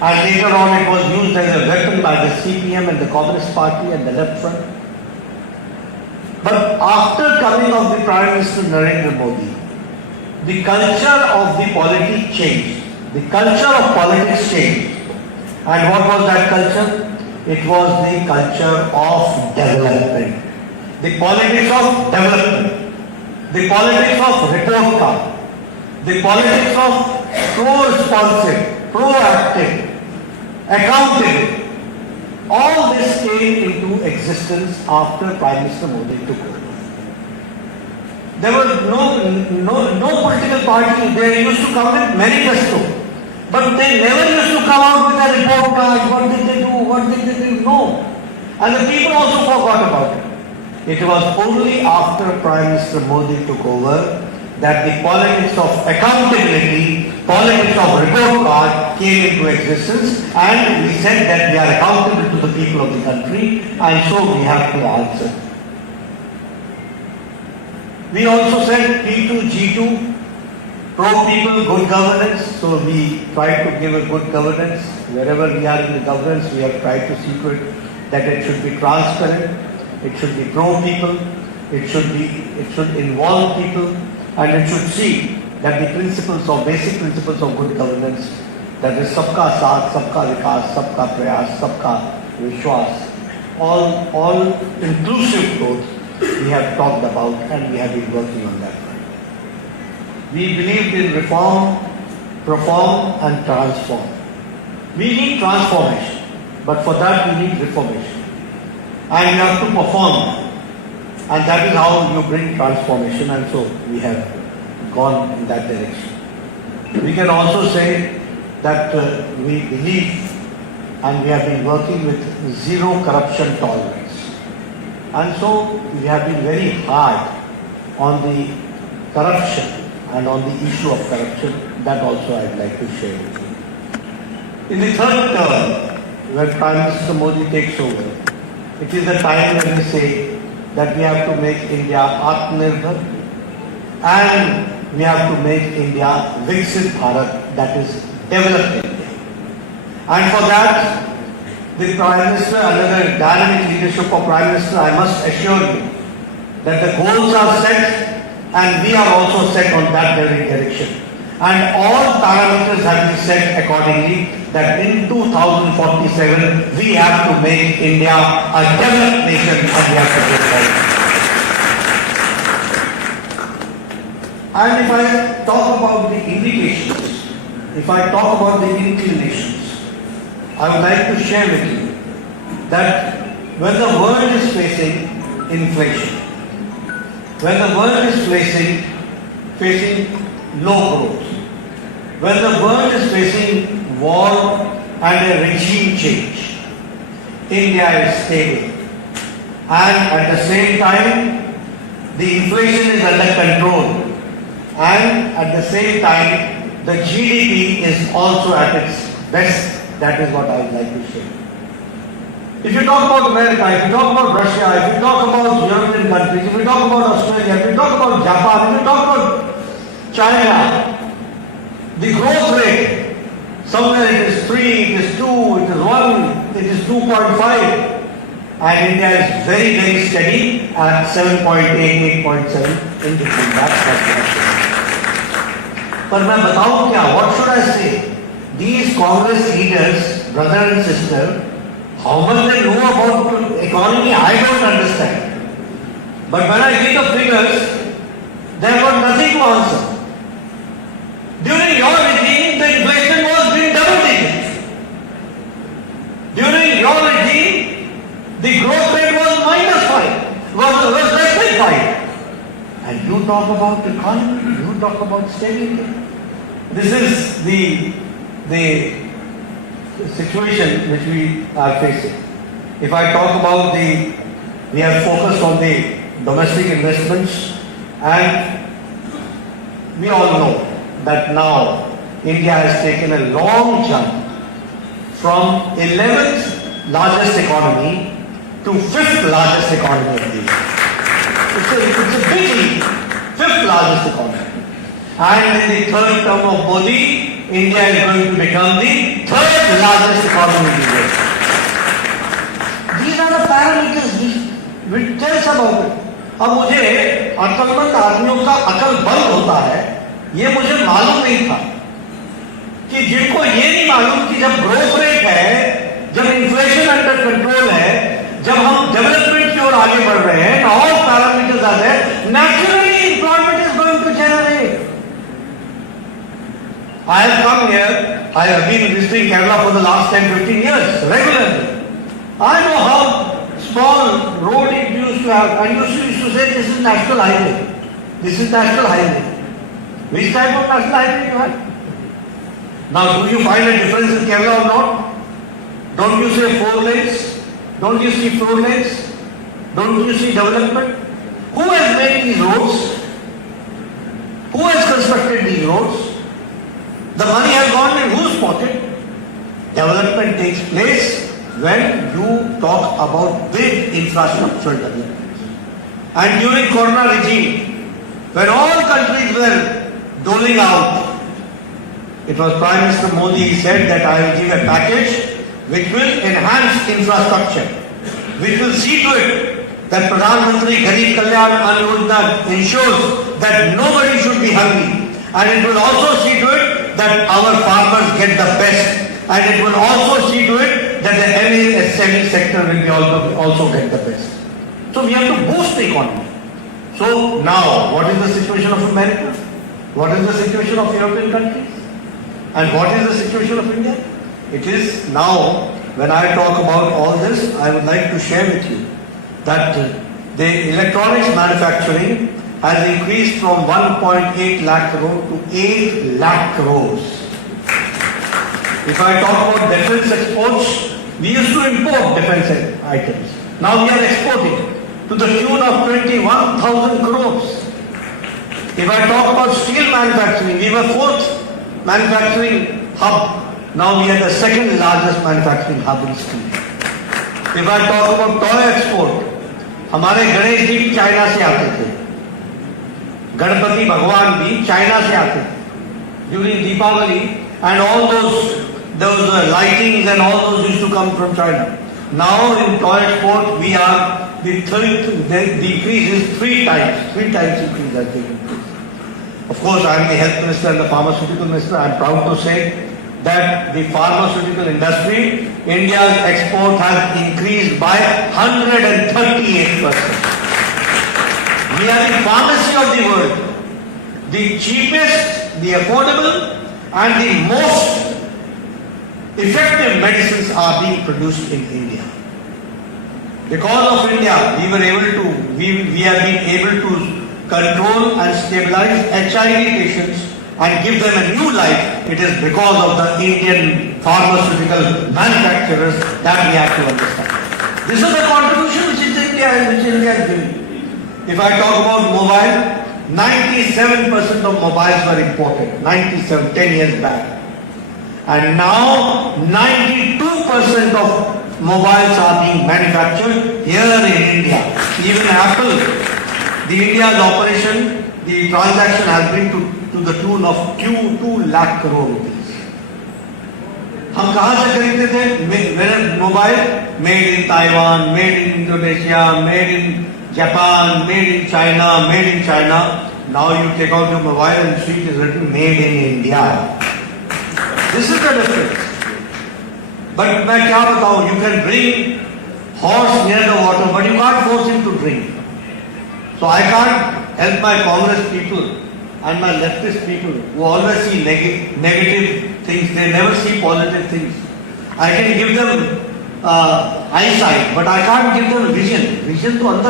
And later on it was used as a weapon by the CPM and the Communist Party and the left front. But after coming of the Prime Minister Narendra Modi, the culture of the polity changed. The culture of politics changed. And what was that culture? It was the culture of development. The politics of development. The politics of report card. The politics of pro-responsive, proactive, accountable. All this came into existence after Prime Minister Modi took over. There was no political party. They used to come with manifesto. But they never used to come out with a report card. What did they do? What did they do? No. And the people also forgot about it. It was only after Prime Minister Modi took over that the politics of accountability, politics of report card came into existence, and we said that we are accountable to the people of the country, and so we have to answer. We also said P2, G2, pro-people, good governance, so we try to give a good governance. Wherever we are in the governance, we have tried to see to it that it should be transparent, it should be pro-people, it should involve people, and it should see that the principles of basic principles of good governance, that is sabka saath, sabka vikas, sabka prayas, sabka vishwas, all inclusive growth we have talked about, and we have been working on that. We believed in reform, perform and transform. We need transformation, but for that we need reformation. And you have to perform. And that is how you bring transformation, and so we have gone in that direction. We can also say that we believe and we have been working with zero corruption tolerance. And so we have been very hard on the corruption and on the issue of corruption. That also I would like to share with you. In the third term, when Prime Minister Modi takes over, it is the time when we say that we have to make India Atmanirbhar and we have to make India Viksit Bharat, that is developed India. And for that, the Prime Minister, under the dynamic leadership of Prime Minister, I must assure you that the goals are set and we are also set on that very direction. And all parameters have been set accordingly that in 2047 we have to make India a developed nation and we have to go forward. And if I talk about the indications, if I talk about the inclinations, I would like to share with you that when the world is facing inflation, when the world is facing low growth, when the world is facing war and a regime change, India is stable. And at the same time, the inflation is under control. And at the same time, the GDP is also at its best. That is what I would like to share. If you talk about America, if you talk about Russia, if you talk about European countries, if you talk about Australia, if you talk about Japan, if you talk about China, the growth rate, somewhere it is 3, it is 2, it is 1, it is 2.5. And India is very, very steady at 7.8, 8.7 in between. That's what but मैं बताऊं क्या? What should I say? These Congress leaders, brother and sister, how much they know about economy, I don't understand. But when I give the figures, they have got nothing to answer. During your regime, the inflation was in double digits. During your regime, the growth rate was -5, was less than 5. And you talk about economy, you talk about stability. This is the situation which we are facing. If I talk about we have focused on the domestic investments, and we all know that now India has taken a long jump from 11th largest economy to 5th largest economy of the world. It's a big leap, 5th largest economy. And in the third term of Modi, India is going to become the 3rd largest economy in the world. These are the parameters which tells about it. अब मुझे अक्लमंद आदमियों का अकल बंद होता है, ये मुझे मालूम नहीं था कि जिनको ये नहीं मालूम कि जब ग्रोथ रेट है, जब इन्फ्लेशन अंडर कंट्रोल है, जब हम डेवलपमेंट की ओर आगे बढ़ रहे हैं, all parameters are there, naturally employment is going to generate. I have come here, I have been visiting Kerala for the last 10-15 years regularly. I know how small road it used to have, and used to say this is national highway. This is national highway. Which type of national highway you have? Now, do you find a difference in Kerala or not? Don't you say 4 lanes? Don't you see 4 lanes? Don't you see development? Who has made these roads? Who has constructed these roads? The money has gone in whose pocket? Development takes place when you talk about big infrastructural development. And during Corona regime, when all countries were doling out, it was Prime Minister Modi said that I will give a package which will enhance infrastructure, which will see to it that Pradhan Mantri Garib Kalyan Ann Yojana ensures that nobody should be hungry, and it will also see to it that our farmers get the best, and it will also see to it that the MSME sector will be also get the best. So we have to boost the economy. So now, what is the situation of America? What is the situation of European countries? And what is the situation of India? It is now, when I talk about all this, I would like to share with you that the electronics manufacturing has increased from 1.8 lakh crore to 8 lakh crores. If I talk about defense exports, we used to import defense items. Now we are exporting to the tune of 21,000 crores. If I talk about steel manufacturing, we were 4th manufacturing hub. Now we are the 2nd largest manufacturing hub in steel. If I talk about toy export, हमारे Ganesh ji China से आते थे, गणपति भगवान भी China से आते थे. During Deepavali and all those lightings and all those used to come from China. Now in toy export we are the increase is 3 times increase I think. Of course, I am the health minister and the pharmaceutical minister. I am proud to say that the pharmaceutical industry, India's export has increased by 138%. We are the pharmacy of the world. The cheapest, the affordable, and the most effective medicines are being produced in India. Because of India, we have been able to control and stabilize HIV patients and give them a new life. It is because of the Indian pharmaceutical manufacturers that we have to understand. This is the contribution which India is giving. If I talk about mobile, 97% of mobiles were imported, 10 years back. And now 92% of mobiles are being manufactured here in India. Even Apple, the India's operation, the transaction has been to the tune of 2 lakh crore rupees. हम कहाँ से खरीदते थे mobile? Made in Taiwan, made in Indonesia, made in Japan, made in China. Now you take out your mobile and see it is written made in India. This is the difference. But मैं क्या बताऊँ? You can bring horse near the water, but you can't force him to drink. So I can't help my Congress people and my leftist people who always see negative things. They never see positive things. I can give them eyesight, but I can't give them vision. Vision to अंदर